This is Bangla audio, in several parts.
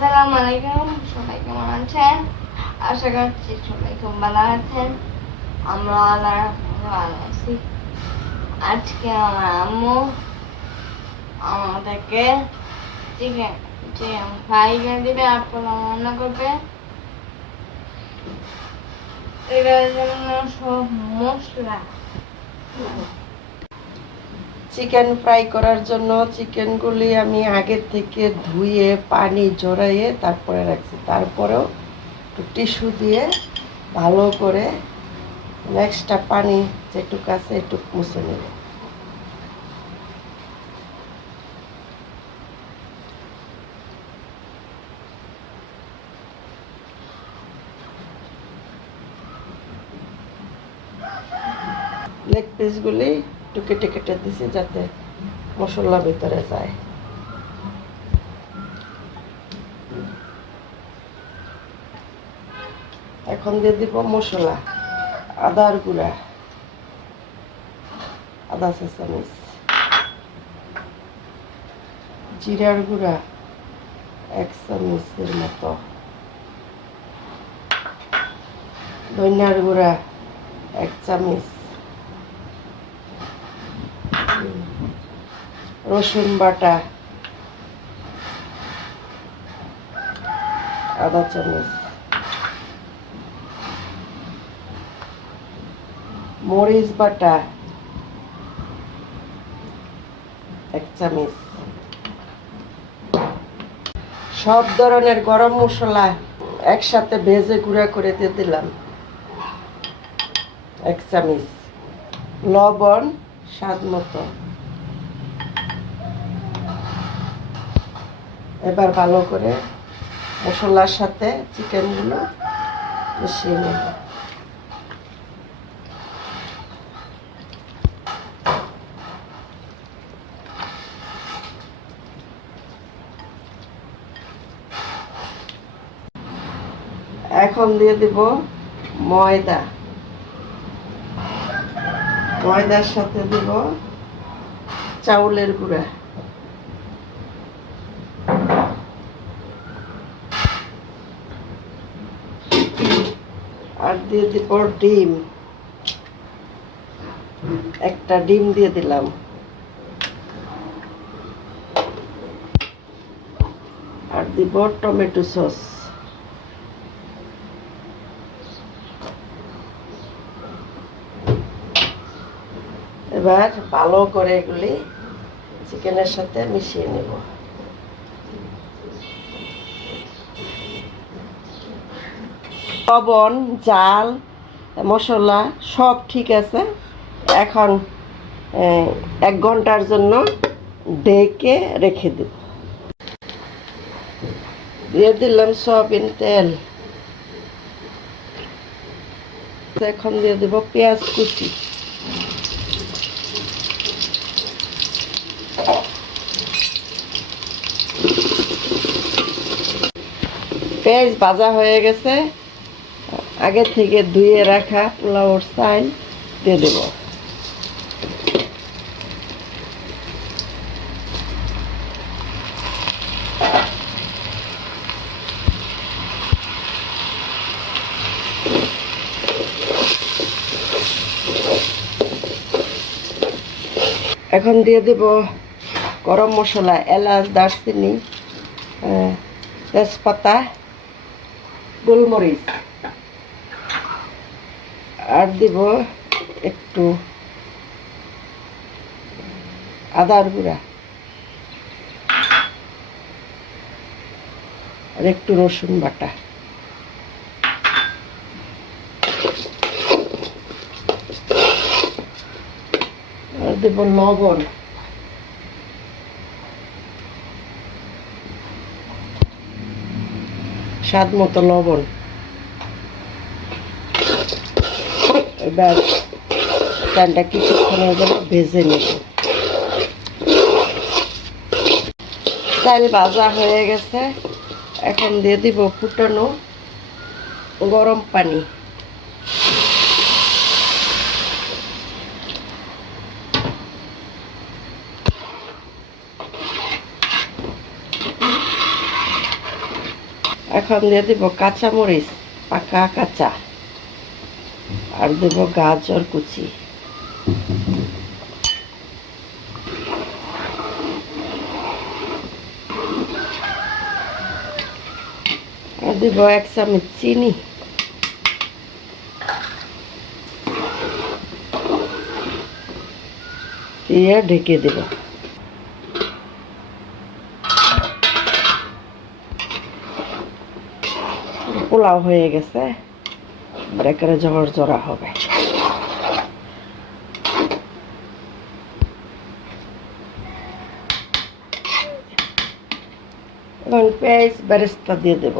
আসসালামু আলাইকুম, সবাই কেমন আছেন? আশা করছি সবাই খুব ভালো আছেন। আমরা আল্লাহর রহমতে ভালো আছি। আজকে আমার আম্মু আমাদেরকে চিকেন চিকেন ফ্রাই করে দিবে আর পোলাও রান্না করবে। এটার জন্য সব মশলা চিকেন ফ্রাই করার জন্য চিকেনগুলি আমি আগে থেকে ধুয়ে পানি ঝরাইয়ে তারপরে রাখছি। তারপরেও একটু টিস্যু দিয়ে ভালো করে এক্সট্রা পানি যেটুকু আছে এটুকু মুছে নেব। লেগ পিসগুলি একটু কেটে কেটে দিছি যাতে মশলা ভিতরে যায়। এখন দিয়ে দিব মশলা। আদার গুঁড়া আদা চা চামচ, জিরার গুঁড়া 1 চামচের মতো, ধনিয়ার গুঁড়া 1 চামচ, রসুন বাটা আধা চামচ, মরিচ বাটা 1 চামচ, সব ধরনের গরম মশলা একসাথে ভেজে গুঁড়া করে দিয়ে দিলাম 1 চামচ, লবণ স্বাদ মতো। এবার ভালো করে মশলার সাথে চিকেনগুলো মিশিয়ে নেব। এখন দিয়ে দিব ময়দা। ময়দার সাথে দিব চাউলের গুঁড়া, আর দিয়ে দিব ডিম। একটা ডিম দিয়ে দিলাম। আর দিব টমেটো সস। এবার ভালো করে এগুলি চিকেনের সাথে মিশিয়ে নেব। লবণ, জাল, মশলা সব ঠিক আছে। এখন 1 ঘন্টার জন্য ঢেকে রেখে দেব। দিয়ে দিলাম সয়াবিন তেল। এখন দিয়ে দেব পেঁয়াজ কুচি। পেঁয়াজ ভাজা হয়ে গেছে। আগে থেকে ধুয়ে রাখা পোলাওর চাল দিয়ে দেব। এখন দিয়ে দেব গরম মশলা, এলাচ, দারচিনি, তেজপাতা, গোলমরিচ, আর দিব একটু আদার গুঁড়া আর একটু রসুন বাটা। আর দেব লবণ, স্বাদ মতো লবণ। এবার চালটা কিছুক্ষণের জন্য ভেজে নেব। চাল ভাজা হয়ে গেছে। এখন দিয়ে দিব ফুটানো গরম পানি। এখন দিয়ে দিব কাঁচামরিচ, পাকা কাঁচা, আর দেব গাজর কুচি। আর দিব 1 চামচ চিনি। দিয়ে ঢেকে দেব। পোলাও হয়ে গেছে, ব্রেকারে জড়া হবে। এবং পেঁয়াজ বেরেস্তা দিয়ে দেব।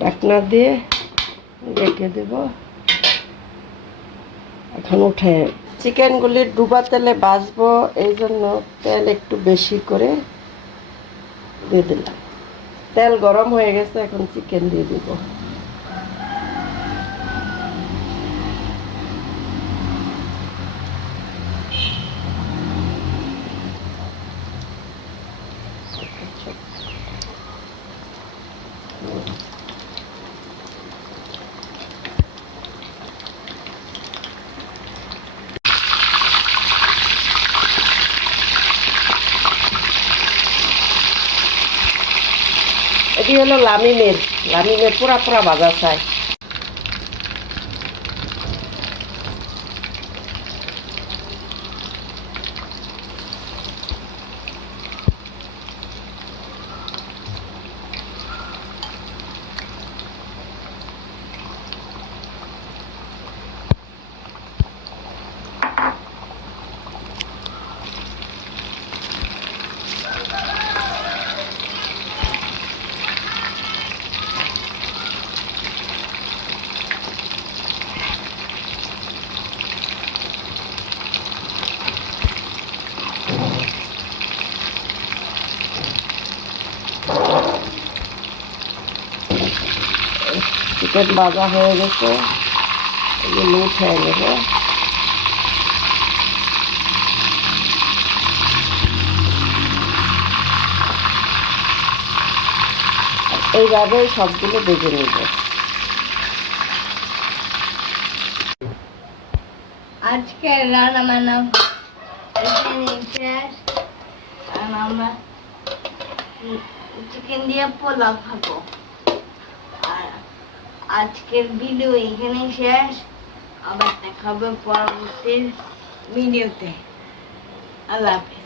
ঢাকনা দিয়ে ঢেকে দেব। এখন উঠে চিকেনগুলি ডুবা তেলে ভাজবো, এই জন্য তেল একটু বেশি করে দিয়ে দিলাম। তেল গরম হয়ে গেছে, এখন চিকেন দিয়ে দিব। এটি হলো লামিমের পুরা পুরা ভাজা চাই। চিকেন ভাজা হয়ে গেছে, এগুলো উঠে নেব। এইভাবে সবগুলো ভেজে নেব। আজকে রান্না বান্না এখানে শেষ। আর আমরা চিকেন দিয়ে পোলাও খাবো। আর আজকের ভিডিও এখানেই শেষ। আবার দেখা হবে পরবর্তী ভিডিওতে। আল্লাহ হাফেজ।